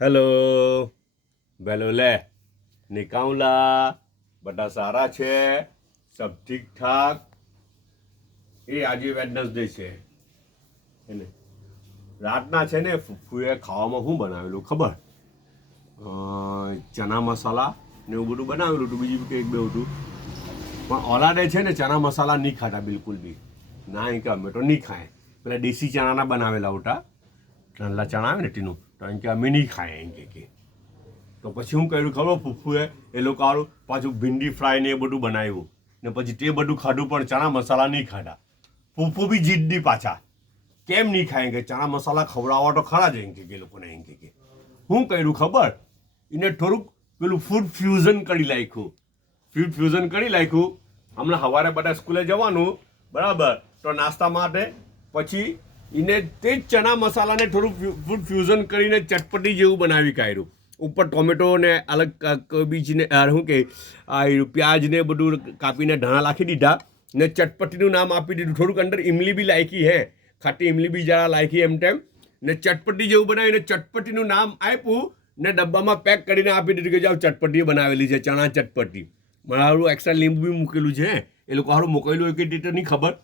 hello bellow લે નિકાઉલા બધા સારા છે સબ ઠીક ઠાક એ આજે વેડનસડે છે એને રાતના છે ને ફૂફુએ ખાવામાં શું બનાવેલું ખબર ચણા મસાલા ને એવું બધું બનાવેલું હતું બીજું કંઈક બે હતું પણ ઓલાડે છે ને ચણા મસાલા નહીં ખાતા બિલકુલ બી ના કે અમે તો નહીં ખાય પેલા દેશી ચણાના બનાવેલા હતા નાના ચણા આવે ને તેનું તો એમ કે અમે નહીં ખાય એમ કે તો પછી શું કર્યું ખબર ફૂફુએ એ લોકો આવું પાછું ભીંડી ફ્રાય ને એ બધું બનાવ્યું ને પછી તે બધું ખાધું પણ ચણા મસાલા નહીં ખાધા ફૂફુ બી જીદ્દી પાછા કેમ નહીં ખાય કે ચણા મસાલા ખવડાવવા તો ખરા જ એમ કે લોકોને એમ કે શું કર્યું ખબર એને થોડુંક પેલું ફૂડ ફ્યુઝન કરી નાખ્યું હમણાં સવારે બધા સ્કૂલે જવાનું બરાબર તો નાસ્તા માટે પછી એને તે જ ચણા મસાલાને થોડું ફૂડ ફ્યુઝન કરીને ચટપટી જેવું બનાવી કાઢ્યું ઉપર ટોમેટો ને અલગ કોબીજને શું કે પ્યાજ ને બધું કાપીને ધાણા નાખી દીધા ને ચટપટીનું નામ આપી દીધું થોડુંક અંદર ઇમલી બી લાયકી હે ખાટી ઇમલી બી જરા લાયકી એમ તેમ ને ચટપટી જેવું બનાવીને ચટપટીનું નામ આપ્યું ને ડબ્બામાં પેક કરીને આપી દીધું કે જાઓ ચટપટી બનાવેલી છે ચણા ચટપટી મારું એક્સ્ટ્રા લીંબુ બી મૂકેલું છે એ લોકો સારું મોકલેલું હોય કે રીતે નહીં ખબર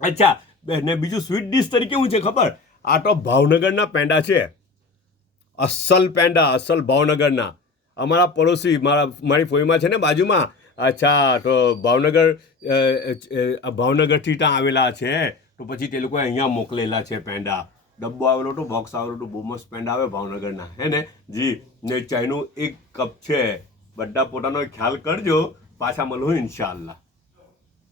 અચ્છા ને બીજું સ્વીટ ડિશ તરીકે શું છે ખબર આ તો ભાવનગરના પેંડા છે અસલ પેંડા અસલ ભાવનગરના અમારા પડોશી મારી ફોઈમાં છે ને બાજુમાં અચ્છા તો ભાવનગરથી ત્યાં આવેલા છે તો પછી તે લોકોએ અહીંયા મોકલેલા છે પેંડા ડબ્બો આવેલો હતો બોક્સ આવેલો હતો બહુ મસ્ત પેંડા આવે ભાવનગરના હે ને જી ને ચાયનું 1 કપ છે બધા પોતાનો ખ્યાલ કરજો પાછા મળું ઇન્શાઅલ્લાહ